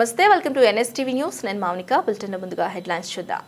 నమస్తే welcome to NSTV news. నేను Mounika bulletin ముందుగా హెడ్లైన్స్ చూద్దాం.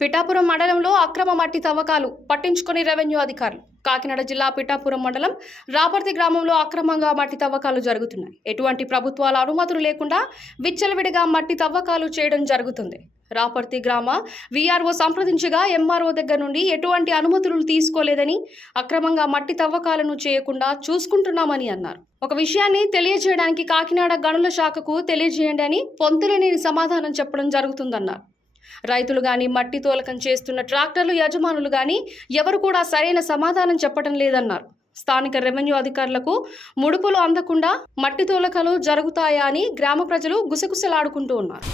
పిఠాపురం మండలంలో అక్రమ మట్టి తవ్వకాలు పట్టించుకుని రెవెన్యూ అధికారులు. కాకినాడ జిల్లా పిఠాపురం మండలం రాపర్తి గ్రామంలో అక్రమంగా మట్టి తవ్వకాలు జరుగుతున్నాయి. ఎటువంటి ప్రభుత్వాల అనుమతులు లేకుండా విచ్చలవిడిగా మట్టి తవ్వకాలు చేయడం జరుగుతుంది. రాపర్తి గ్రామ వీఆర్ఓ సంప్రదించగా ఎంఆర్ఓ దగ్గర నుండి ఎటువంటి అనుమతులు తీసుకోలేదని అక్రమంగా మట్టి తవ్వకాలను చేయకుండా చూసుకుంటున్నామని అన్నారు. ఒక విషయాన్ని తెలియజేయడానికి కాకినాడ గనుల శాఖకు తెలియజేయండి అని పొంతులేని సమాధానం చెప్పడం జరుగుతుందన్నారు. రైతులు కానీ మట్టి తోలకం చేస్తున్న ట్రాక్టర్లు యజమానులు కానీ ఎవరు కూడా సరైన సమాధానం చెప్పడం లేదన్నారు. స్థానిక రెవెన్యూ అధికారులకు ముడుపులు అందకుండా మట్టి తోలకలు జరుగుతాయా అని గ్రామ ప్రజలు గుసగుసలాడుకుంటూ ఉన్నారు.